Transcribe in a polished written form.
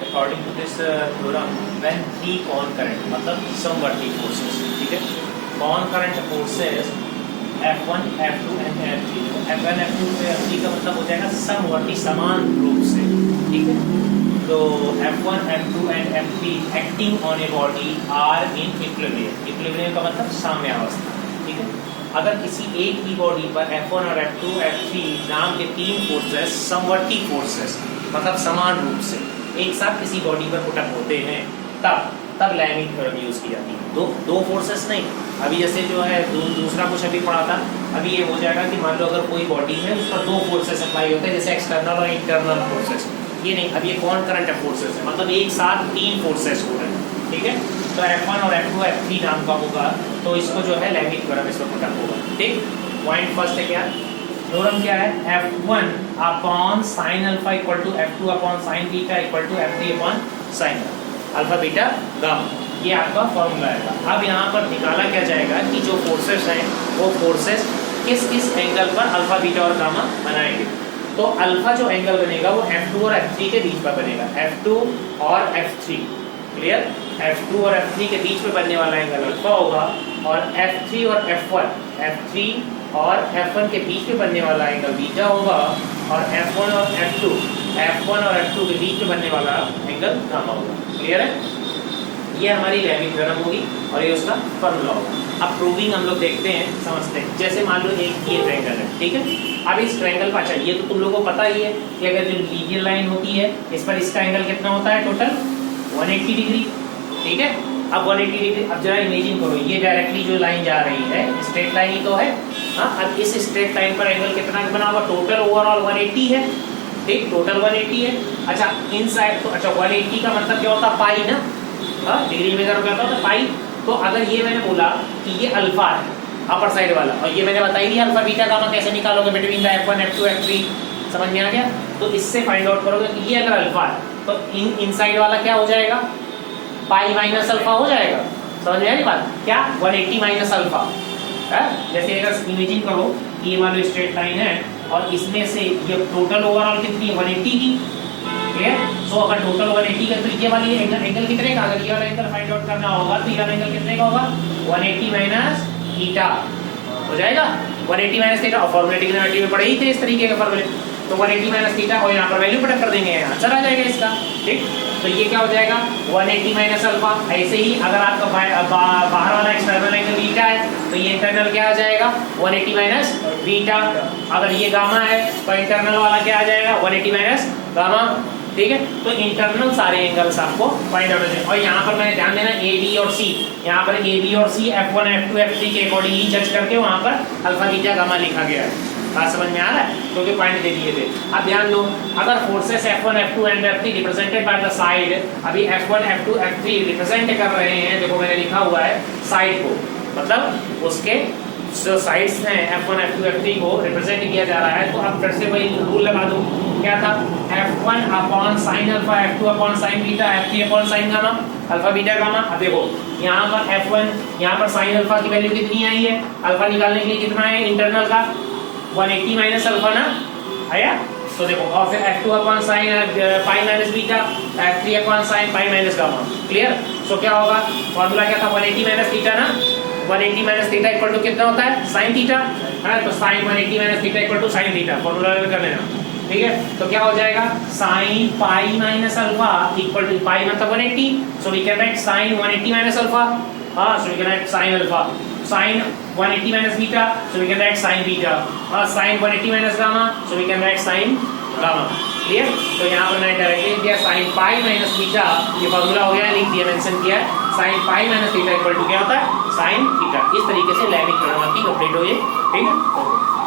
According to this theorem when three concurrent मतलब समवर्ती forces, ठीक है, कॉनकरेंट forces F1, F2 and F3, F1, F2 F3 का मतलब हो जाएगा समवर्ती समान रूप से, ठीक है। तो F1, F2 and F3 acting on a body are in equilibrium, equilibrium का मतलब साम्यावस्था, ठीक है। अगर किसी एक ही बॉडी पर F1 और F2, F3 नाम के तीन फोर्सेस समवर्ती फोर्सेस मतलब समान रूप से एक साथ किसी बॉडी पर पुटअप होते हैं तब लैमिंग थ्योरम यूज की जाती है। दो फोर्सेस नहीं, अभी जैसे जो है दूसरा कुछ अभी पढ़ा था, अभी ये हो जाएगा कि मान लो अगर कोई बॉडी है उस पर दो फोर्सेस अप्लाई होते हैं जैसे एक्सटर्नल और इंटरनल फोर्सेस, ये नहीं, अब ये कॉनकरेंट फोर्सेस है मतलब एक साथ तीन फोर्सेस हो रहे हैं, ठीक है। तो F1 और F2 F3 नाम का होगा तो इसको जो है लैमिंग थ्योरम इसमें पुटअप होगा, ठीक। पॉइंट फर्स्ट है क्या, थ्योरम क्या है, F1 upon sine alpha equal to F2 upon sine beta equal to F3 upon sine alpha beta gamma, ये आपका फॉर्मूला है। अब यहाँ पर निकाला क्या जाएगा कि जो फोर्सेस हैं वो फोर्सेस किस किस एंगल पर अल्फा बीटा और गामा बनाएंगे। तो अल्फा जो एंगल बनेगा वो F2 और F3 के बीच पर बनेगा, F2 और F3, क्लियर। F2 और F3 के बीच में बनने वाला एंगल अल्फा होगा और F3 और F3 और F1 के बीच में बनने वाला एंगल बीटा होगा और F1 और F2 के बीच में बनने वाला एंगल गामा होगा, क्लियर है। ये हमारी लैमिंग थ्योरम होगी और ये उसका फॉर्मूला होगा। अब प्रूविंग हम लोग देखते हैं, समझते हैं। जैसे मान लो एक ये ट्रायंगल है, ठीक है। अब इस ट्रायंगल का, अच्छा ये तो तुम लोगों को पता ही है कि अगर जो लीनियर लाइन होती है इस पर इसका एंगल कितना होता है टोटल 180 डिग्री, ठीक है। अब 180 डिग्री, अब जरा इमेजिन करो ये डायरेक्टली जो लाइन जा रही है स्ट्रेट लाइन ही तो है, हाँ। अब इस स्ट्रेट लाइन पर एंगल कितना बना हुआ, टोटल ओवरऑल 180 है, ठीक, टोटल 180 है। अच्छा इन साइड तो, अच्छा 180 का मतलब क्या होता है, पाई ना, हाँ, डिग्री में अगर कहता हूँ पाई। तो अगर ये मैंने बोला कि ये अल्फा है अपर साइड वाला और ये मैंने बताई दिया अल्फा बीटा गामा कैसे निकालोगे between the F1 F2 F3, समझ में आ गया। तो इससे फाइंड आउट करोगे कि ये अगर अल्फा है तो इन साइड वाला क्या हो जाएगा, पाई माइनस अल्फा हो जाएगा, समझ में आ रही बात, क्या 180 माइनस अल्फा है। जैसे अगर इमेजिन करो कि ये मान लो स्ट्रेट लाइन है और इसमें से ये टोटल ओवरऑल कितनी है 180 की, क्लियर। सो अगर टोटल 180 का तो ये वाली एंगल कितने का, अगर ये वाला एंगल फाइंड आउट करना होगा तो ये वाला एंगल कितने का होगा 180 माइनस थीटा हो जाएगा, 180 माइनस थीटा। और फॉर्मूला ट्रिग्नोमेट्री में पढ़े ही थे इस तरीके के फॉर्मूले, तो 180 माइनस थीटा और यहाँ पर वैल्यू पुट कर देंगे, आंसर आ जाएगा इसका, ठीक। तो ये क्या हो जाएगा 180 माइनस अल्फा। ऐसे ही अगर आपका बाहर वाला एक्सटर्नल एंगल बीटा है तो ये इंटरनल क्या आ जाएगा 180 माइनस बीटा। अगर ये गामा है तो इंटरनल वाला क्या आ जाएगा 180 माइनस गामा, ठीक है। तो इंटरनल सारे एंगल्स आपको फाइंड आउट हो जाए। और यहाँ पर मैंने ध्यान देना ए बी और सी, यहाँ पर ए बी और सी F1 F2 F3 के अकॉर्डिंगली जज करके वहाँ पर अल्फा बीटा गामा लिखा गया है, बात समझ में आ रहा है, क्योंकि पॉइंट दे दिए थे। अब ध्यान दो, अगर forces F1 F2 and F3 represented by the side, अभी F1 F2 F3 रिप्रेजेंट कर रहे हैं, देखो मैंने लिखा हुआ है साइड को, मतलब उसके जो साइड्स हैं F1 F2 F3 को रिप्रेजेंट किया जा रहा है। तो अब फिर से वही रूल लगा दो, क्या था F1 upon sine alpha, F2 upon sine beta, F3 upon sign gamma, alpha beta gamma. अब देखो यहाँ पर F1, यहाँ पर साइन अल्फा की वैल्यू कितनी आई है, अल्फा निकालने के लिए कितना है इंटरनल का 180 माइनस अल्फा ना आया। तो देखो और फिर F2 upon sine pi minus beta, F3 upon sine pi minus gamma, clear. So क्या होगा, फॉर्मूला क्या था 180 माइनस थीटा ना, 180 माइनस थीटा इक्वल टू कितना होता है साइन थीटा, है। तो sine 180 minus theta equal to sine theta, formula कर लेना, ठीक है। तो क्या हो जाएगा sine pi minus alpha equal to, pi मतलब 180, so we can write sine 180 minus alpha, हाँ, so we can write sine alpha, sine 180 minus beta, so we can write sine beta, हाँ, sine 180 minus gamma, so we can write sine gamma, clear. तो यहाँ पर मैंने directly लिख दिया sine pi minus beta, ये formula हो गया, लिख दिया, मेंशन किया sine pi minus theta equal to क्या होता है साइन थीटा। इस तरीके से लैमिंग थ्योरम आपकी कंप्लीट हो गई, ठीक है।